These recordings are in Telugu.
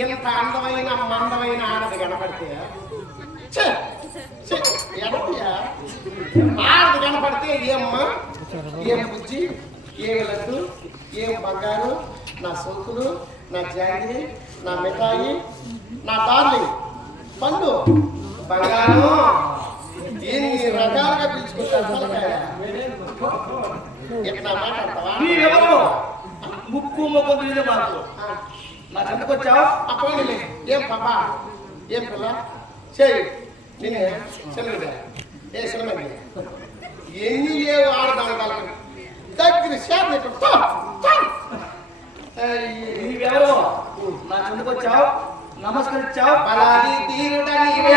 ఇంత అందమైన మందమైన ఆడది కనపడితే ఆడది కనపడితే ఏమ్మా ఏం బుజ్జి ఏం లడ్డు ఏం బంగారు నా సోకులు నా జాంగిరి నా మిఠాయి నా డార్లింగ్ పండు బంగారు ఎన్ని రకాలుగా పిలుచుకుంటారు ఎట్లా మాట్లాడతావా ముక్కు మొక్క మాకు నాకు ఎందుకు వచ్చావు అప్పుడు ఏం పాపా ఏం పిల్ల చేయి నేనే సెలవు ఏ సెలవు ఎన్ని లేవు ఆడదాని చేతి నీవెవరో నా చెందుకు వచ్చావు, నమస్కరించావు. బలాది తీరుడ నీవే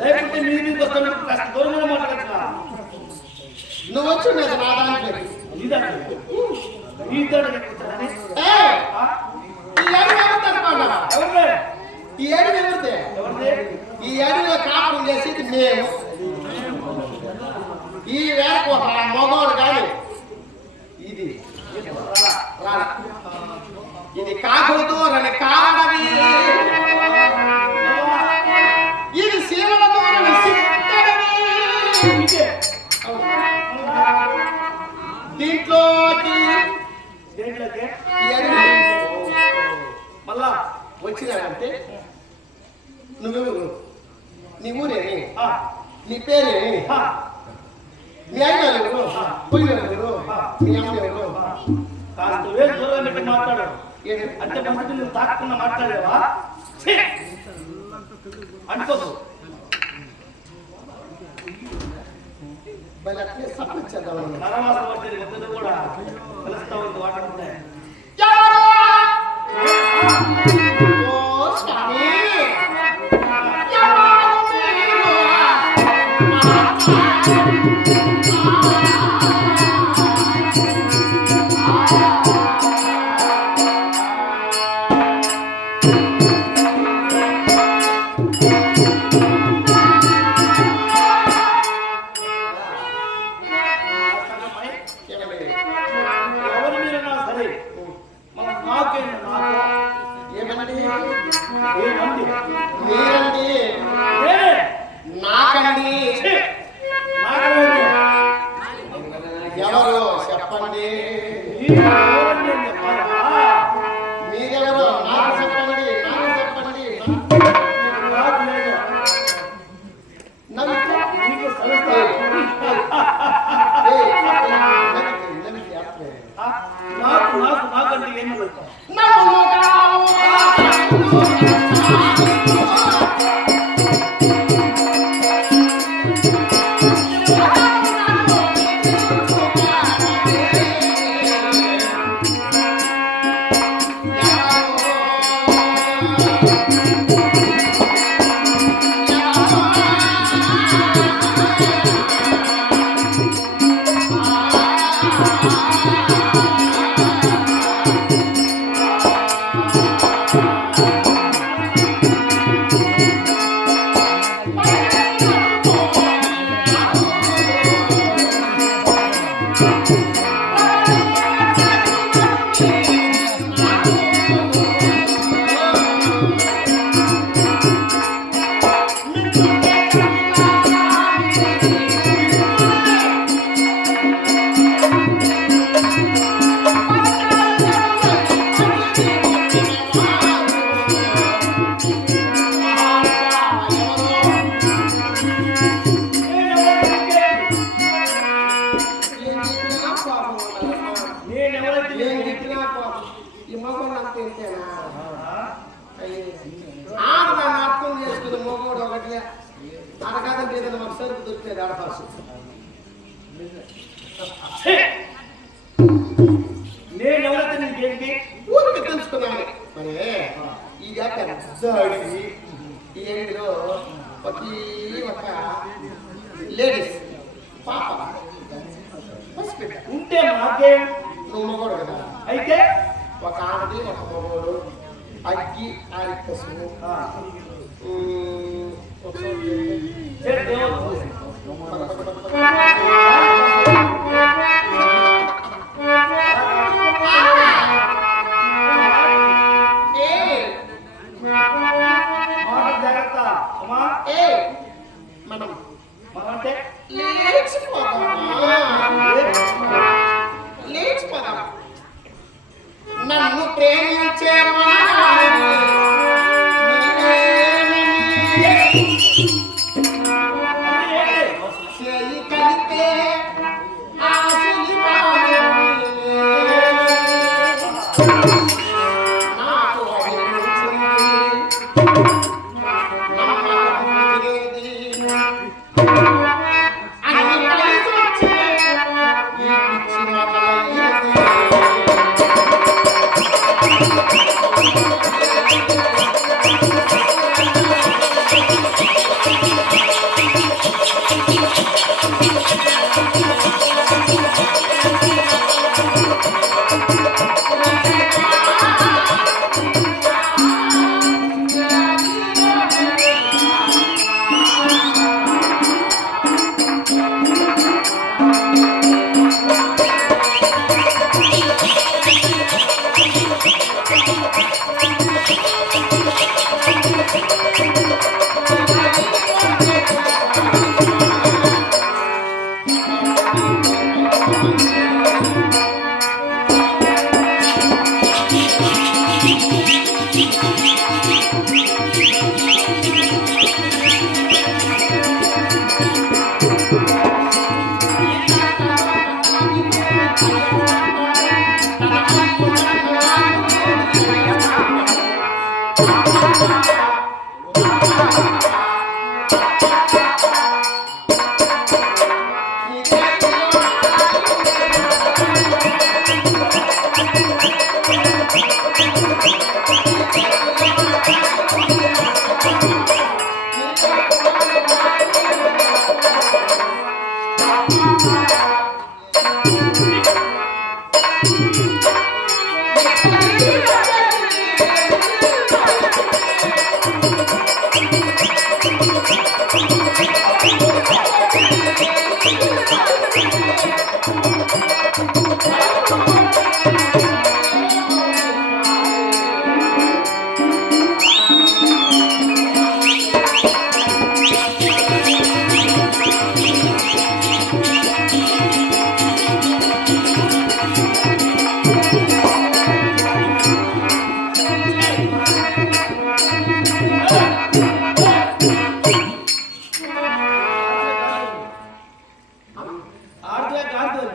లేకుంటే మీరు కాస్త దూరంగా మాట్లాడచ్చు. నువ్వు వచ్చి నాకు నా దాంట్లో ఈ అడవి ఎవరిదే? ఈ అడవిలో కాపురం చేసేది మేము. ఈ వేరకు ఒక మగవాడు కానీ ఇది ఇది కాకులతో రని కాడవి, ఇది శివులతో రని సిద్ధడవి. దీంట్లోకి మళ్ళా వచ్చినాడంటే నువ్వెవరు, నీ ఊరేమి, నీ పేరేమి, మీ ఆయన ఎవరు, పోయినెవరు, మీ అమ్మ ఎవరు? కాస్త వేరు దూరం పెట్టి మాట్లాడాడు అంటే మంచి నువ్వు తాకుండా మాట్లాడేవా అనుకోదు. నరవాసం వచ్చేది వద్దు కూడా కలుస్తా ఉంది వాడుకుంటే నాకండి ఎవరు చెప్పండి, మీరెవరు నాకు చెప్పండి, నాకు చెప్పండి. నాకంటే ఏమి అయ్యా అనకాదంటే ఏదైనా మాకు సరుకు దొరికేది ఆడపాల్సి నేను ఎవరైతే నీకేంటి ఊరికి తెలుసుకున్నాను మరి ఈ పెద్ద అడిగి ఈ అడిగిలో ప్రతి ఒక లేడీస్ పాప ఉంటే మాకే నువ్వు మగోడు కదా అయితే ఒక ఆడది ఒక మగోడు అగ్గి ఆరికసు మనం అంటే లేచిపోదాం నన్ను ప్రేమించే చేయి కలిపే ఆశలి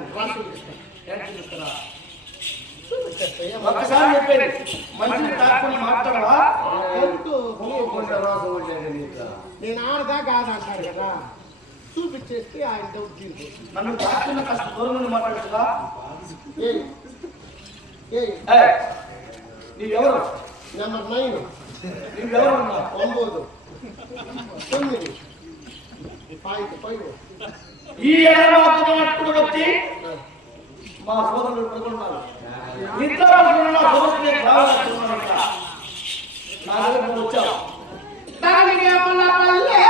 నాకు ఒకసారి చెప్పేది మంచిని తాకుండా మాట్లాడవా నేను ఆడదా కాదంటారు కదా చూపించేస్తే ఆయన డౌట్ తీరు నన్ను తాకుండా కాస్త దూరం నుండి మాట్లాడుతుందా నీవెవరు నెంబర్ 9 నీవెవరు ఉన్నా 9 9 5 ఈ ఏడాది వచ్చి మా సోదరులు పడుకున్నారు ఇద్దరు నా సోదరులే కావాలనుకున్నారంట నా దగ్గర వచ్చావు దానికి పల్లె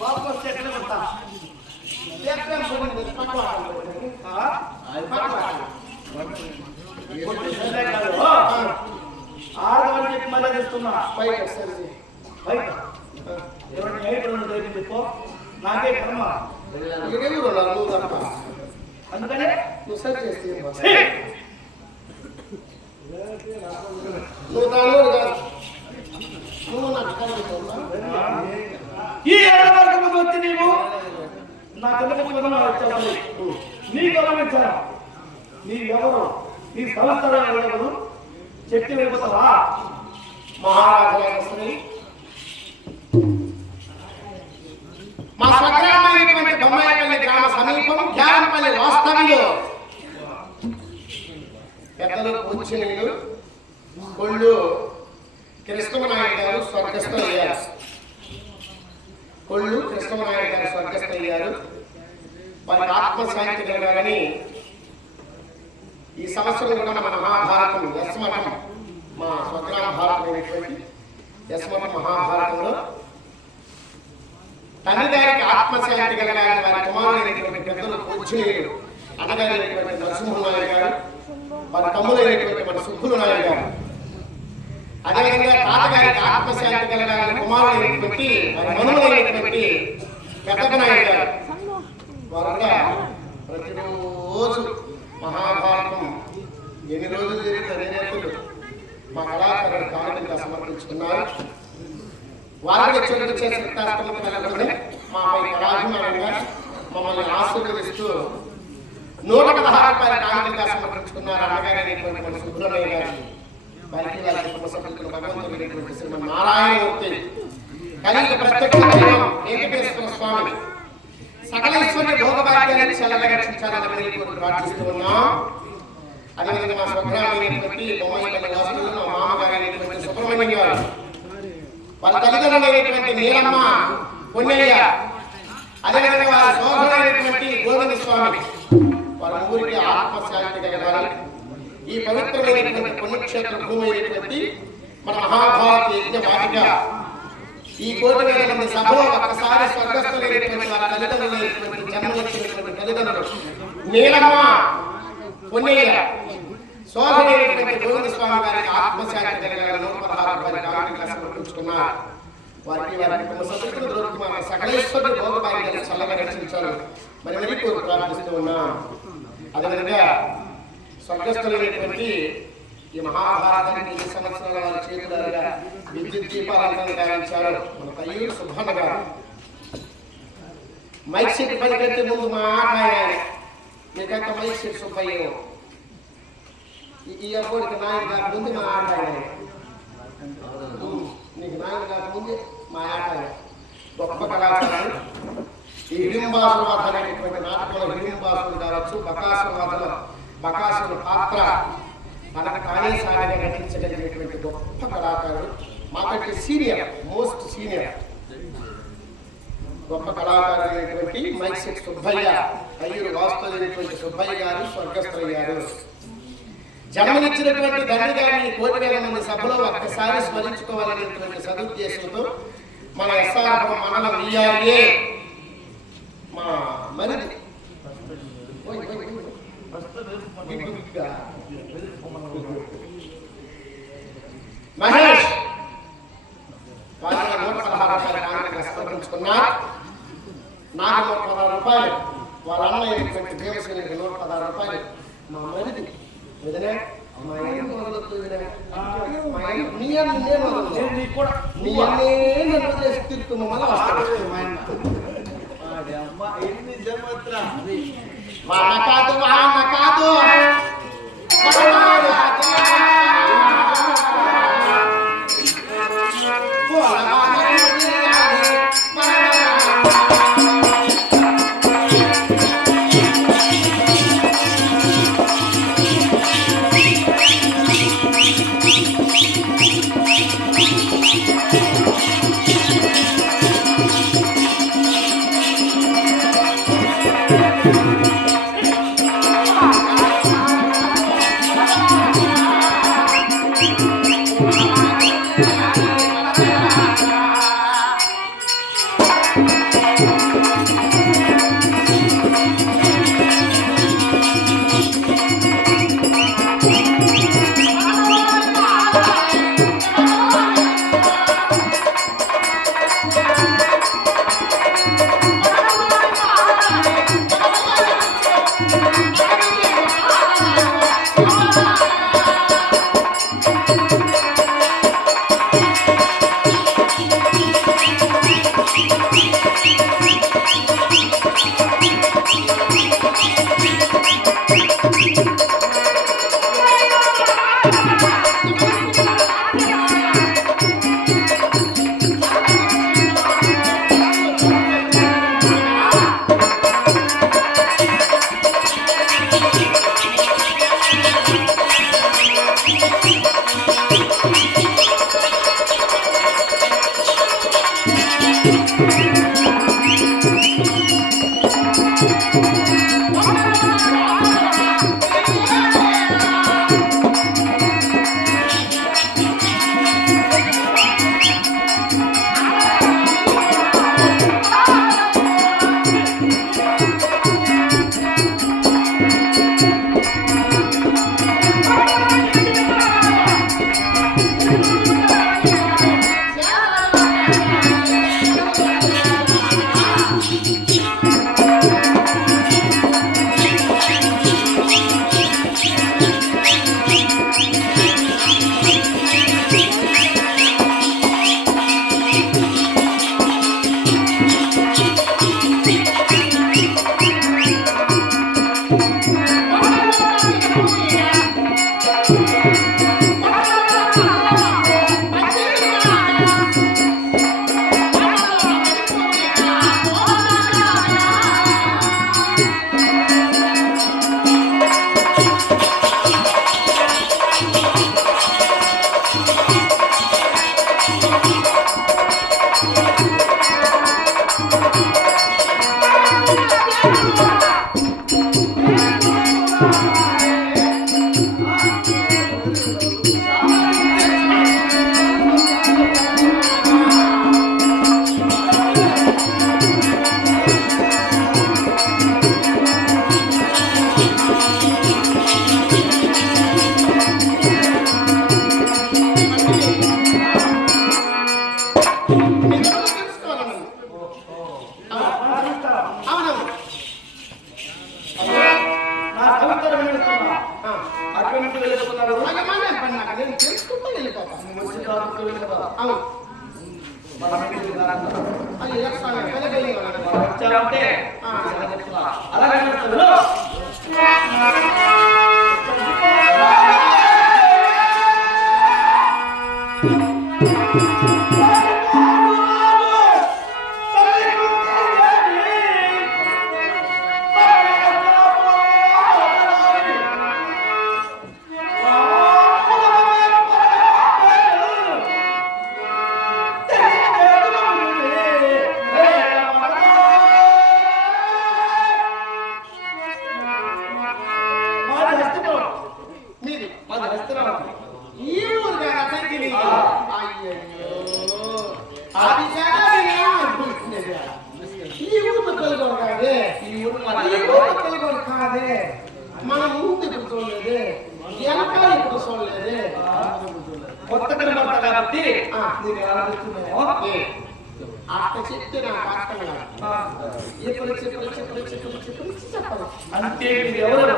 బాబు వస్తే ఎక్కడ కొడతా ఆడవాళ్ళు చెప్పి మళ్ళీ చేస్తున్నా బయట చెప్పు నాకే కర్మ అందుకనే నువ్వు సరి చేస్తే ఈ ఏడవరకు ముందు వచ్చి నీవు నా చిన్న వచ్చావు నీ గమనించారా నీవెవరు నీ సంవత్సరాలు ఎవరు చెట్టు వెళ్ళిపోతావా మహారాజు మా స్వగ్రామైనటువంటి బొమ్మాయిపల్లి గ్రామ సమీపం జారంపల్లి వాస్తవ్యంలో పెద్దలు పూజనీయులు కొళ్ళు కృష్ణమనాయుడు గారు స్వర్గస్థులయ్యారు. కొళ్ళు కృష్ణమనాయుడు గారు స్వర్గస్థులయ్యారు. వారికి ఆత్మశాంతి కలగాలని ఈ సంవత్సరం కూడా మన మహాభారతం యస్మఠం మా స్వగ్రామ భారతమైనటువంటి యస్మఠం మహాభారతంలో తండ్రి గారికి ఆత్మశాంతి కలగాలని వారి కుమారుడైనటువంటి పెద్దలు పూజనీయులు అన్నగారైనటువంటి నరసింహనాయుడు గారు, వారి తమ్ముడైనటువంటి మన సుబ్బులు నాయుడు గారు, అదేవిధంగా తాతగారికి ఆత్మశాంతి కలగాలని కుమారుడైనటువంటి వారి మనుమలైనటువంటి పెద్దనాయుడు గారు, వారు కూడా ప్రతిరోజు మహాభారతం ఎన్ని రోజులు జరిగిన మా కళాకారులు కానుకలుగా సమర్పించుకున్నారు. వారికి చెడు చేసే మాపై కళాభిమానంగా మమ్మల్ని ఆశీర్వదిస్తూ 116 రూపాయల కానుకలుగా సమర్పించుకున్నారు. అన్నగారైనటువంటి సుబ్రహ్మణ్య గారు, వారికి వారి కుటుంబ సభ్యులకు భగవంతుడైనటువంటి శ్రీమన్ నారాయణమూర్తి, కలియుగ ప్రత్యక్ష దైవం వెంకటేశ్వర స్వామి సకలేశ్వరుని భోగభాగ్యాన్ని చల్లగా రక్షించాలని ప్రార్థిస్తూ ఉన్నాం. అదేవిధంగా మా స్వగ్రామైనటువంటి బొమ్మాయిపల్లి వాసులు మా మామగారైనటువంటి సుబ్రహ్మణ్యం గారు, వారి తల్లిదండ్రులైనటువంటి నీలమ్మ పొన్నయ్య, అదేవిధంగా వారి సోదరుడైనటువంటి గోవింద స్వామి, వారి ఊరికి ఆత్మశాంతి కలగాలి. ఈ పవిత్రమైనటువంటి పుణ్యక్షేత్ర భూమి అయినటువంటి మన మహాభారత యజ్ఞ వాటిక ఈ 1,000,000 మంది సభలో ఒక్కసారి స్వర్గస్థులైనటువంటి వారి తల్లిదండ్రులైనటువంటి జన్మనిచ్చినటువంటి తల్లిదండ్రులు నీలమ్మ పొన్నయ్య, సోదరుడైనటువంటి గోవింద స్వామి గారికి ఆత్మశాంతి కలగాలని 116 రూపాయల కానుకగా సమర్పించుకున్నారు. వారికి వారి కుటుంబ సభ్యులకు దొరుకుతున్న సకలేశ్వరుని భోగభాగ్యాన్ని చల్లగా రక్షించాలి మరి మరి ప్రార్థిస్తూ ఉన్నాం. అదేవిధంగా స్వర్గస్థులైనటువంటి ఈ మహాభారతానికి ఈ సంవత్సరాల వారి చేతులారా విద్యుత్ దీపాలంకరణ గావించారు మన తయ్యూరు సుబ్బన్న గారు. మైక్ సెట్ పని కంటే ముందు మా ఆట మీకంత మైక్ సెట్ సుబ్బయ్య ఈ అబ్బోడికి నాయన కాక ముందు మా ఆట నీకు నాయన కాక ముందు మా ఆట గొప్ప కళాకారులు. ఈ హిడింబాసుల వధ అనేటువంటి నాటకంలో హిడింబాసులు కావచ్చు, బకాసుల పాత్ర మనకు కానీ సాగిగా నటించగలిగినటువంటి గొప్ప కళాకారుడు, మాకంటే సీనియర్, మోస్ట్ సీనియర్ గొప్ప కళాకారుడైనటువంటి మైక్ సెట్ సుబ్బయ్య, అయ్యూరు వాస్తులైనటువంటి సుబ్బయ్య గారు స్వర్గస్థులయ్యారు. జన్మనిచ్చినటువంటి తండ్రి గారిని 1,000,000 మంది సభలో ఒక్కసారి స్మరించుకోవాలనేటువంటి సదుద్దేశంతో మన ఎస్ఆర్పురం మండలం విఆర్ఏ మా మరిది మహేష్ వారికి 116 రూపాయల కానుకగా సమర్పించుకున్నారు. నాకు 116 రూపాయలు, వాళ్ళ అన్నయ్యటువంటి దేవసేనకి 116 రూపాయలు. మా మరిది వదిలే మా అన్న వదలొద్దు వదిలే, మా అన్న నీ అన్న నేను వదలను, నీ అన్నే నన్ను చేసి తిరుగుతున్నా మళ్ళీ వస్తాను. వాన కాదు వాన కాదు తెలుసుకోవాలన్నా అవునవును నా కవిత అటువంటి వెళ్ళిపోతున్నారు నేను తెలుసుకుంటా వెళ్ళిపోతా అవును అది వచ్చామంటే అలాగే మనం ముందు ఇప్పుడు చూడలేదు వెనకాల ఇప్పుడు చూడలేదు కొత్త కనబడతా కాబట్టి నీకు ఎలా అనిపిస్తున్నాయో అట్ట చెప్తే నాకు అర్థం కాదు ఎప్పుడు చెప్పాలి అంటే ఎవరు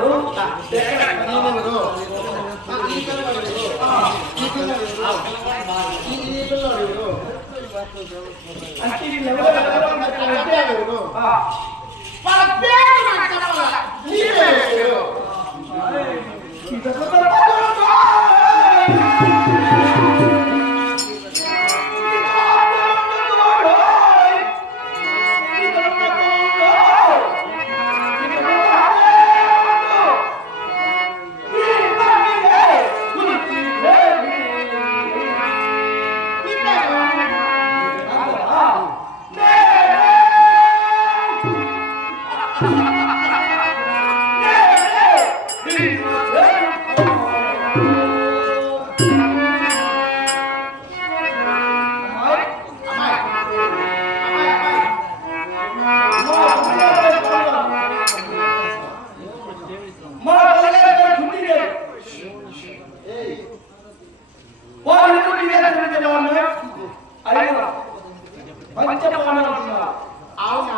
అవునా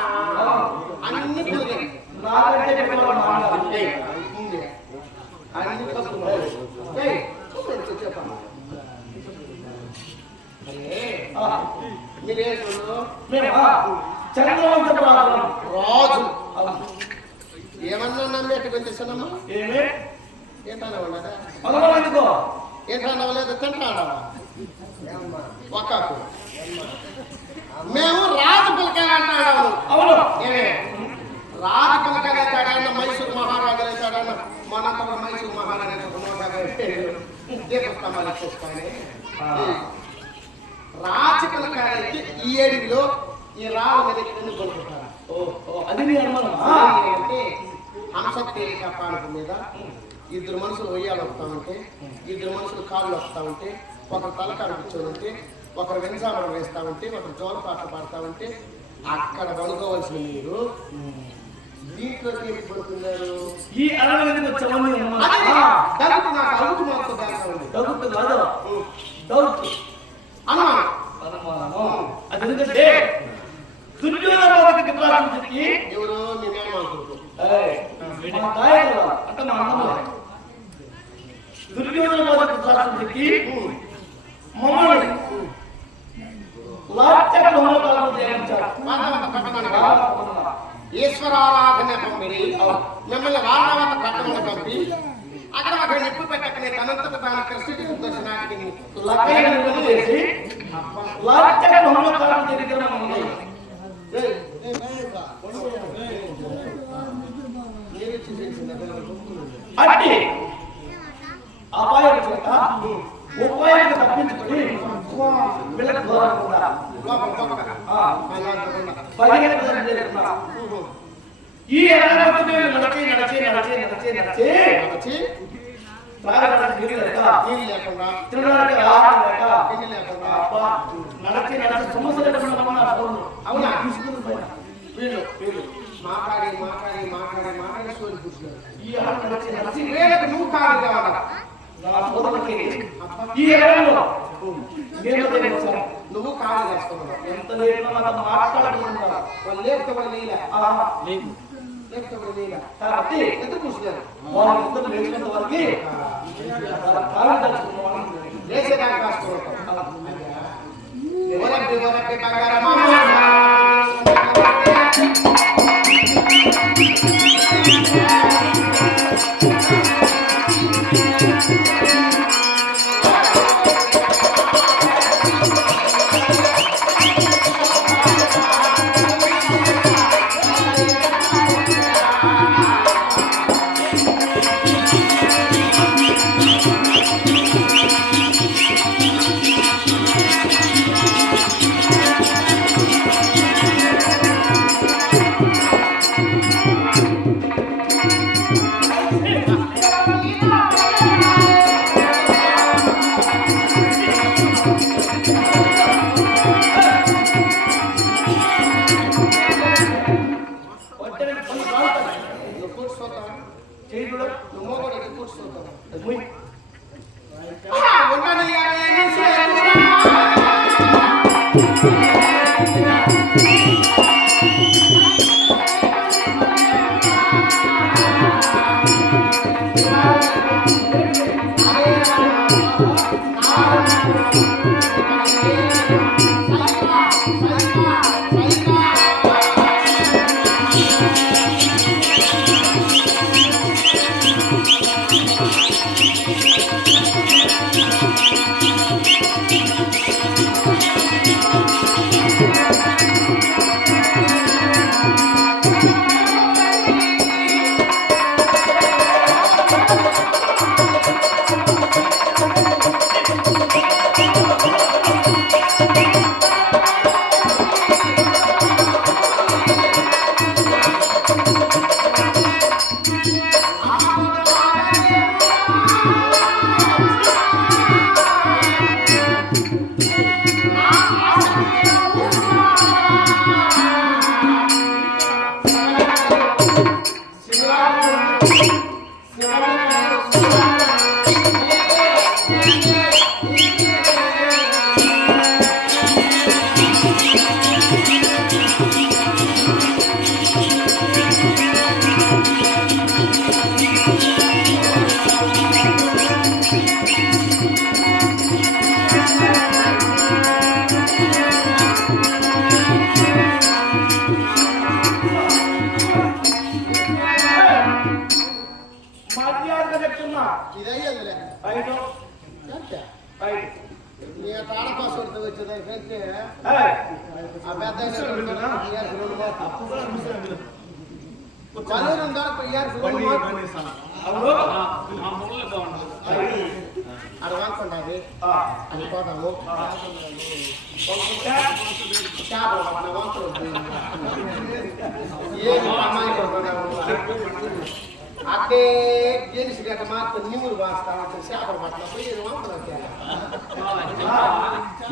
అన్ని రాజు ఏమన్నా నమ్మేట్టు కొంచెమ్మా ఏంటన్నా ఉండదా ఏంటన్నా లేదు తింటాడా ఒక్కకు మేము రాజు పిల్లకాయలు అంటాడు అవును రాజు పిల్లకాయలు అవుతాడన్న మైసూరు మహారాజు అవుతాడన్న మనంతా మైసూరు మహారాజు దీపస్తంభాలు ఇచ్చేసుకోండి రాజు పిల్లకాయలు అయితే ఈ అడవిలో ఈ రాళ్ళ మీద ఎందుకు కొనుక్కుంటారు అది అంటే హంసతేలిక పానకం మీద ఇద్దరు మనుషులు ఉయ్యాలు వస్తా ఉంటే ఇద్దరు మనుషులు కాళ్ళు వస్తా ఉంటే ఒకరు తలకాడు కూర్చొని ఉంటే ఒకరు వెంజామరం వేస్తా ఉంటే ఒకరు జోల పాటలు పాడుతూ ఉంటే అక్కడ పడుకోవలసిన మీరు దీంట్లో తీసి పడుతున్నారు ఈ అడవి వచ్చామని డౌట్ నాకు అవుట్ మాకు డౌట్ కాదు డౌట్ అనుమానం అది ఎందుకంటే దుర్యోధనకి ఎవరు నేనేమనుకుంటున్నాను అంటే మా అన్నమ్మ దుర్యోధనకి మమ్మల్ని ఈశ్వరారాధన పంపిణీ మిమ్మల్ని వారావత పట్టణంలో పంపి అక్కడ ఒక నిప్పు పెట్టకనే తనంతట తాను కృష్ణుడి దర్శనానికి చేసి అట్టి అపాయం చేత ఉపాయం తప్పించుకొని వీళ్ళకి దూరంగా ఈ నడిచి నడిచి నడిచి నడిచి నడిచి త్రాగడానికి నీళ్ళు లేక తినడానికి ఆహారం లేక నడిచి నడిచి సమస్యలు అవునా తీసుకుని వీళ్ళు మాట్లాడి మాట్లాడి మాట్లాడి మాట్లాడి సోది కూర్చున్నారు ఈ ఆహారం నడిచి నడిచి వీళ్ళకి నువ్వు కాదు కావాలా ఈ ఏడాదిలో నువ్వు కాదు చేసుకున్నాడు. ఎంత లేదో నాతో మాట్లాడుకుంటున్నారు. వాళ్ళు లేపుతామని నీలా లేదు లేపుతామని నీలా కాబట్టి ఎందుకు కూర్చున్నారు? వాళ్ళు ఇద్దరు లేచినంత వరకు కాలం తెచ్చుకున్న వాళ్ళు లేచేదాకా కాసుకుంటాం. ఎవరంటే బంగారం అదే గెలిచి గట్ట మాత్రం నీరు వాస్తామంటే చేపలు పట్ల పోయేది వంకలు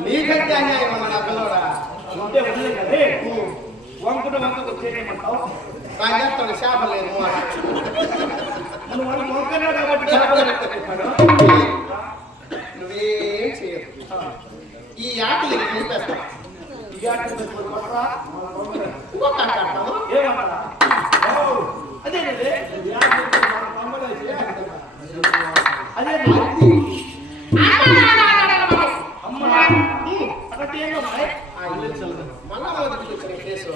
నీకంటే అన్యాయం అన్న నా పిల్లడా వంకుట వంకకు చేయమంటావు ఆయన చెప్తాడు చేప లేదు నువ్వేం చేయదు ఈ ఆటలు నిలిపేస్తా అదే అదే మళ్ళా కేసు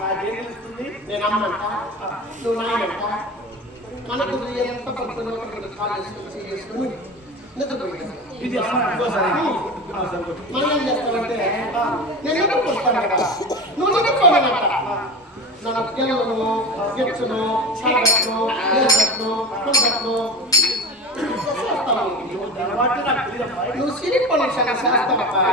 నాకేం తెలుస్తుంది నేను అమ్మంట నువ్వు నాయనంట మనకు ఎంత పడుతుందో కాల్ చేసుకుని నిద్రపోయింది ఇది ఇంకోసారి మనం ఏం చేస్తామంటే నేను ఎందుకు వస్తాను కదా నువ్వు నిద్రపోవాలంట నన్ను గెలవను గెచ్చును సాగట్టును లేదట్టును కొందట్టును నువ్వు సిరిపోను చేస్తావా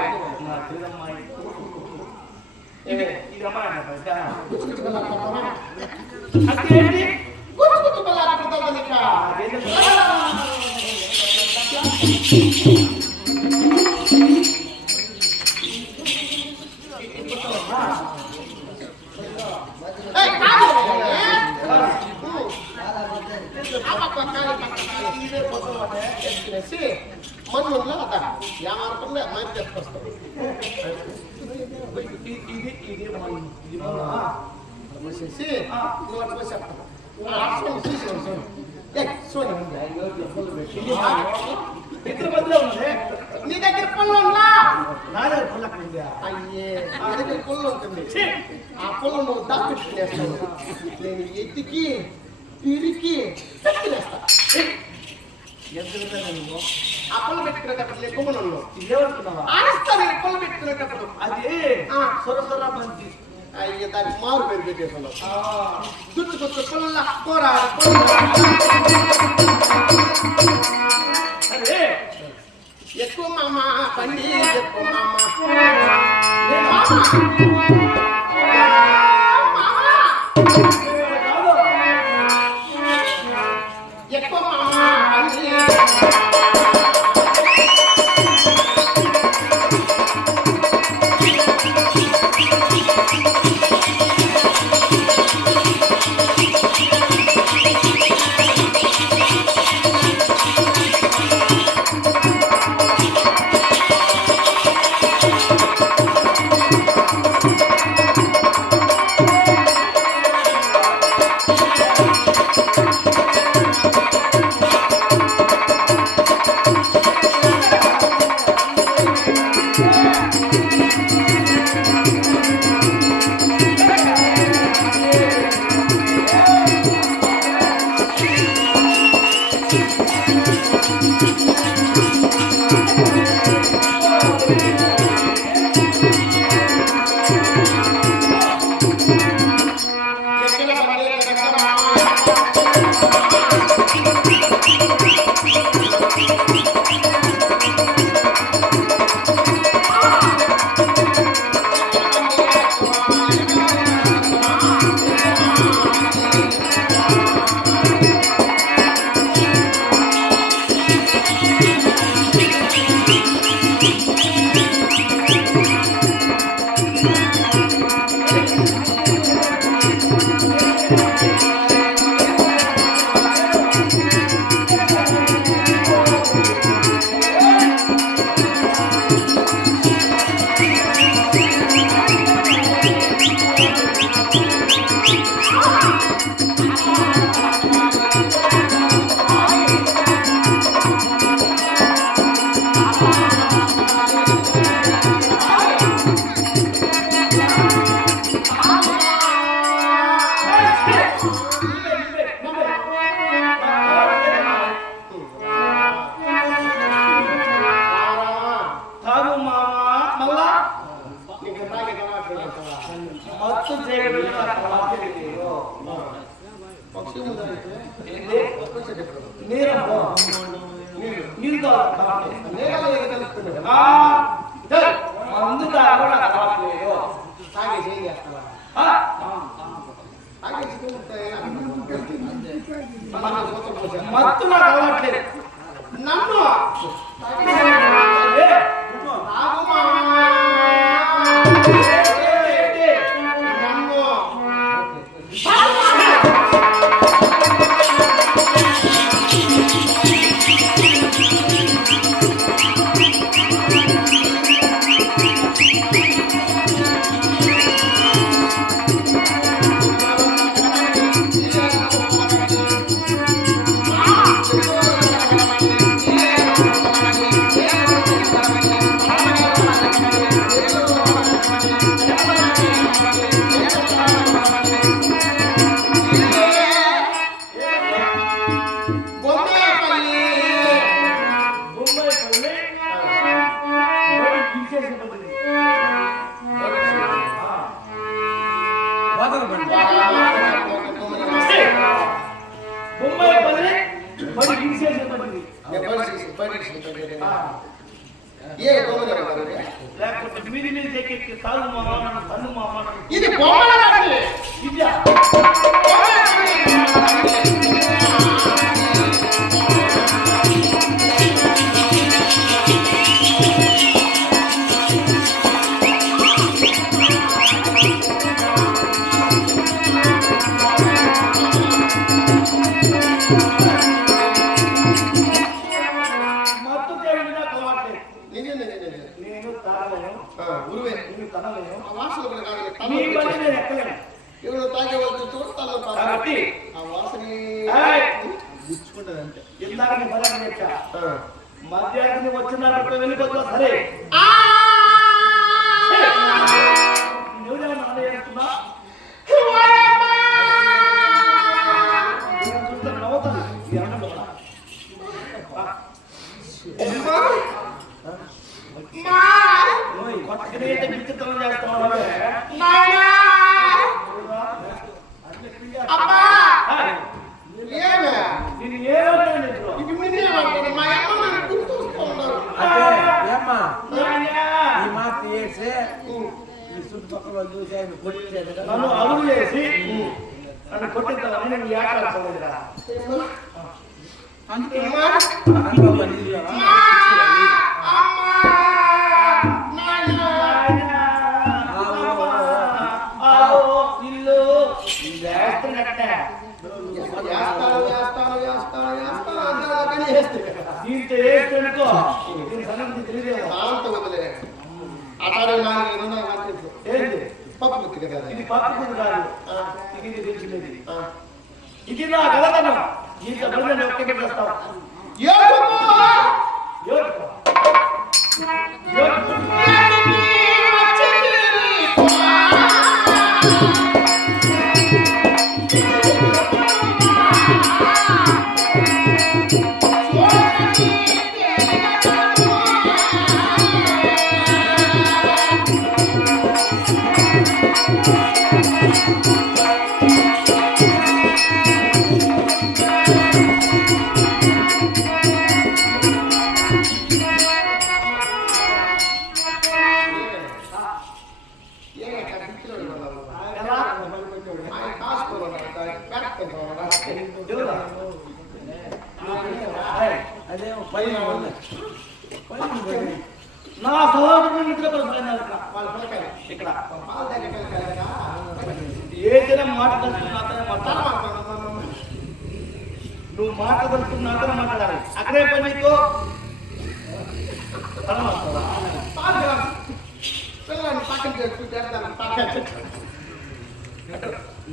మన్నుల్లో యామారకుండా ఇది వచ్చేసి ఇదివరకు పోసి చెప్తాను ఇద్దరు మధ్యలో ఉంది. నీ దగ్గర పుల్ల ఉందా? నా దగ్గర పుల్ల అక్కడ ఉందా? అయ్యే నా దగ్గర పుల్ల ఉంటుంది. ఆ పుల్ల నువ్వు దాపెట్టుకునేస్తావు. నేను ఎత్తికి పిరికి పెట్టినేస్తా. ఎంత విధంగా నువ్వు ఆ పుల్ల పెట్టుకునేటప్పుడు నేను గుమ్మను ఇదేమనుకున్నావా? ఆడిస్తా. నేను పుల్ల పెట్టుకునేటప్పుడు అది సొర సొర బంతి. అయ్యే దానికి మారు పేరు పెట్టేస్తున్నావు. గుర్తు గుర్తు పుల్ల కూర అదే ఎక్కువ మామ బండి ఎక్కువ మామ ఎక్కువ మామ బండి మత్తు నాకు అలవాట్లేదు. నన్ను ఇది నేను తాగలేను, ఉరువే నిన్ను తనలేను, ఆ వాసన కూడా కాదు నీ బండి నేను ఎక్కలేను. ఎవరు తాగే వాళ్ళు చూడతాను కాబట్టి ఆ వాసన గుచ్చుకుంటది అంతే. ఇందాక నీ బలం చెప్పా, మధ్యాహ్నం వచ్చినప్పుడు వెళ్ళిపోతున్నా సరే. ఎవరేమన్నా ఆలోచిస్తున్నా చూస్తే నవ్వుతాను. ఈ అన్నం కొట్టకనే విచిత్రం చేస్తాను. నన్ను అడుగు చేసి నన్ను కొట్టిద్దామని నేను ఆటలాడుకోలేదురా. ఇల్లు దీంతో వేస్తునుకో దీని సంగతి తెలియదు. ఏంటి ఇది పప్పుకుంది కాదు, ఇది తెలిసినది. ఇది నా గలతనం. ఇంత బలి ఒక్కటి చేస్తావు. నా సహోదరుడు ఇక్కడ ఏదైనా మాట్లాడుతున్నా నువ్వు మాట్లాడుతున్నా మాట్లాడాలి. అక్కడే పని నీకు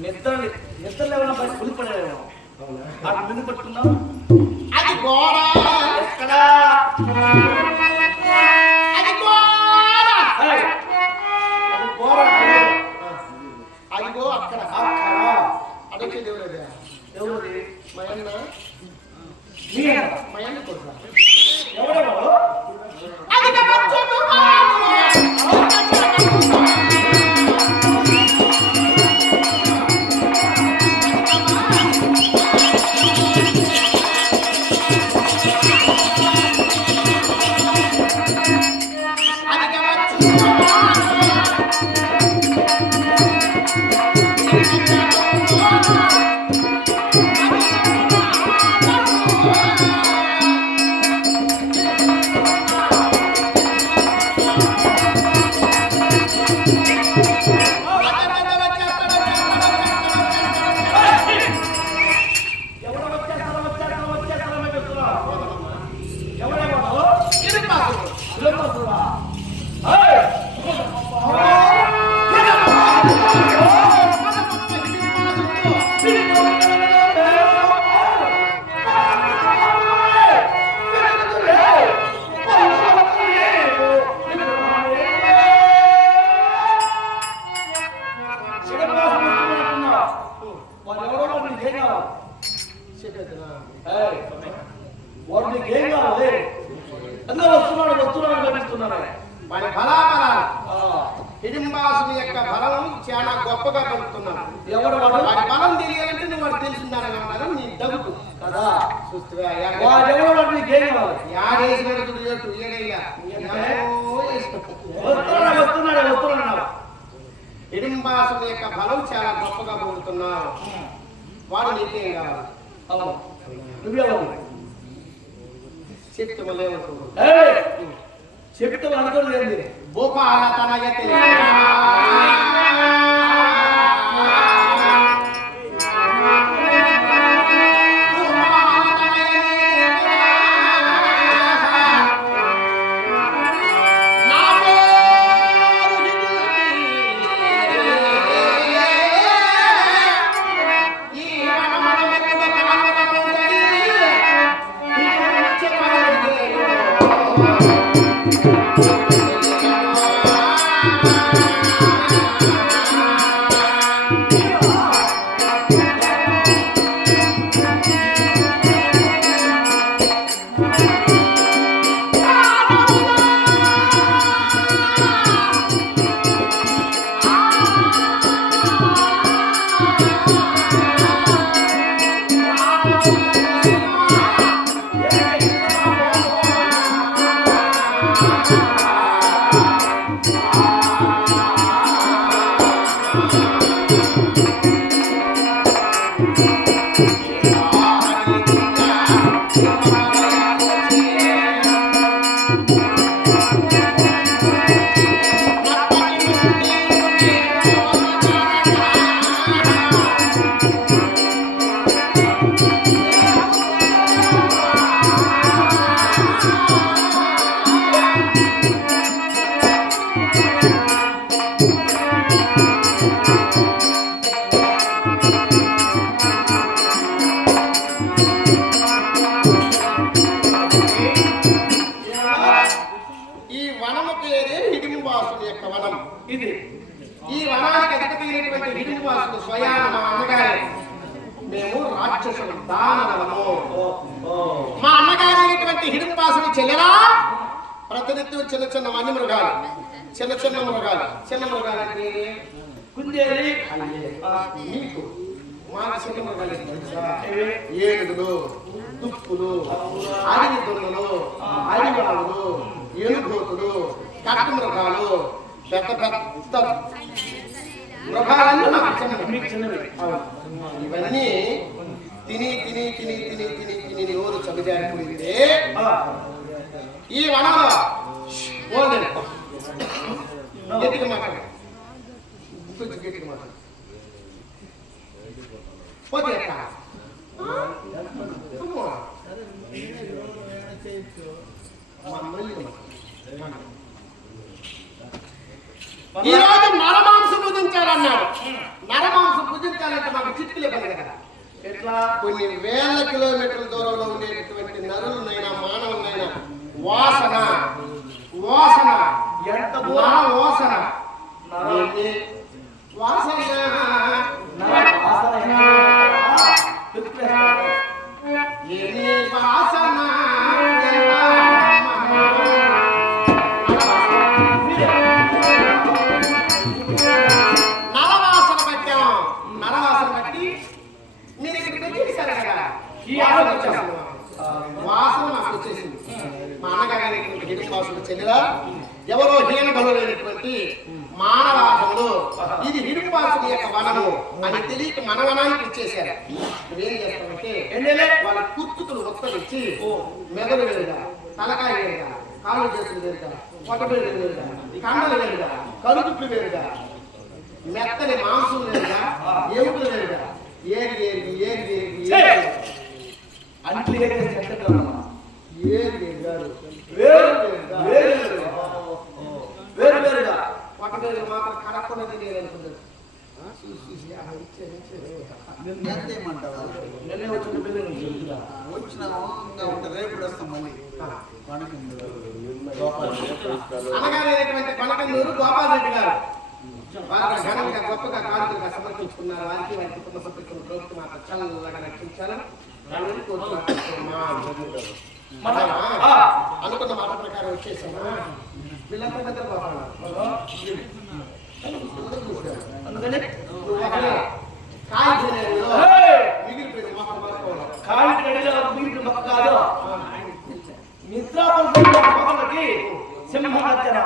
నిద్రలు ఏమైనా బయట పులిపడేమో అటు ముందు పట్టుకున్నావు. అది గోడ ఎక్కడా అది గోడ అదిగో అక్కడ అడిగే దేవుడు ఎవరు మయన్న మయన్న కొడుకు ఎవరెవరు వాడిని ఏం కావాలి అందరూ వస్తున్నాడు కనిపిస్తున్నారు. వాడి బలాబలాలు హిడింబాసుని యొక్క బలం చాలా గొప్పగా పలుకుతున్నాను. ఎవడు వాడు వాడి బలం తెలియాలంటే నువ్వు వాడు తెలిసిందారని నీ డబ్బు కదా చూస్తున్నా హిడింబాసుని యొక్క బలం చాలా గొప్పగా పొందుతున్నావు. వాడు నీకేం కావాలి? చెప్తే మళ్ళీ చెప్తే అనుకోలేదు భూపాల తనయతే హిడింబాసుని యొక్క వనం. ఇది ఈ వనానికి అధిపతైనటువంటి హిడింబాసుడు స్వయాన మా అన్నగారే. మేము రాక్షసులు, దానవము. మా అన్నగారు అయినటువంటి హిడింబాసుని చెల్లెలా ప్రతినిత్యం చిన్న చిన్న వన్యమృగాలు, చిన్న చిన్న మృగాలు. చిన్న మృగాలు అంటే కుందేలి, మీకు మాకు చిన్న మృగాలు తెలుసా? ఏనుగులు, తుప్పులు, అడవి దొంగలు, అడివాళ్ళు, ఏనుగోతులు, కట్ట మృగాలు, పెద్ద పెద్ద మృగాలన్నీ మాకు చిన్నవి. ఇవన్నీ తిని తిని తిని తిని తిని తిని ఎవరు చదివారిపోయిందే ఈ వనంలో గట్టిగా మాట్లాడు, కొంచెం గట్టిగా మాట్లాడు. పోతే ఈ రోజు నరమాంసం పూజించాలన్నాడు. నరమాంసం పూజించాలంటే మాకు చిట్టులే పని కదా. ఎట్లా? కొన్ని వేల కిలోమీటర్ల దూరంలో ఉండేటటువంటి నరులనైనా మానవులైనా వాసన వాసన ఎంత వాసన వాసన ఎన్ని వాసన నరవాసన పెట్టాం. నరవాసన బట్టి మీరు ఇక్కడికి వచ్చేసారు కదా, ఈ ఆలోచన వచ్చేసాను. వాసన నాకు వచ్చేసింది. మా అన్నగారి హిడింబాసుడు చెల్లెలా ఎవరో హీన బలులైనటువంటి మానవాసములు ఇది హిడింబాసుడి యొక్క వనము అని తెలియక మన వనానికి ఇచ్చేశారు. నువ్వేం చేస్తామంటే వాళ్ళ కుర్తుకులు ఒత్తలిచ్చి మెదడు వేరుగా, తలకాయ వేరుగా, కాళ్ళు చేతులు వేరుగా, పొట్టబేరు వేరుగా, కండలు వేరుగా, కలుగుట్లు వేరుగా, మెత్తని మాంసం వేరుగా, ఎముకలు వేరుగా, ఏరి ఏరి ఏరి ఏరి అంట్లు ఏరి గారు వేరుగా పొట్టబేరు మాత్రం కడకుండా తెలియాలనుకుంటారు. అనగానేటువంటి కొనకన్నూరు గోపాల్ రెడ్డి గారు వారికి ఘనంగా గొప్పగా కానుకలుగా సమర్పించుకున్నారు. వారికి వారి కుటుంబ సభ్యులను ప్రభుత్వం మాత్రం చల్లగా రక్షించాలని అనుకున్న మాట ప్రకారం వచ్చేసామా వీళ్ళంతా నిద్రపోతాను. నిద్రకి సింహహత్యన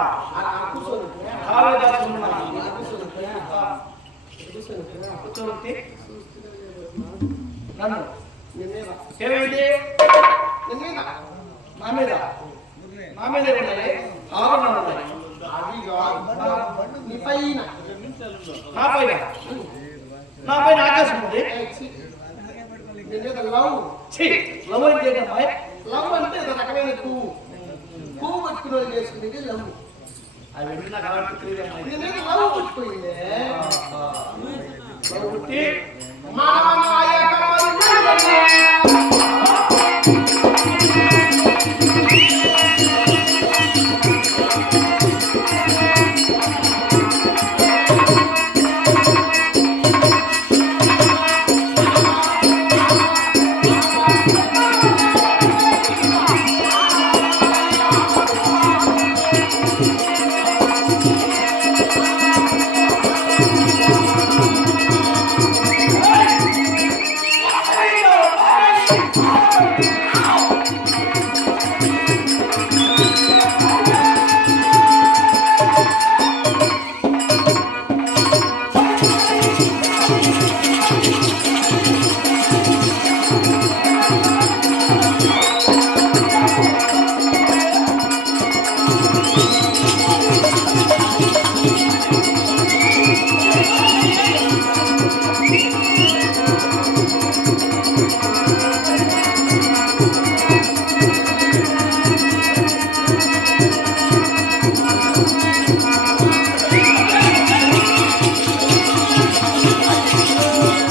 నన్ను ఏమిటి నా మీద నా మీద ఆభరణాలు నా పైన ఆకాశం ఉంది. లవ్ అంటే లవ్ అంటే రకమైన పువ్వు పువ్వు పట్టుకుని వాళ్ళు చేసుకునేది లవ్. అవన్నీ నాకు అలాంటి తెలియదు. లవ్ పుట్టుకోయిందే లవ్ పుట్టి మానవ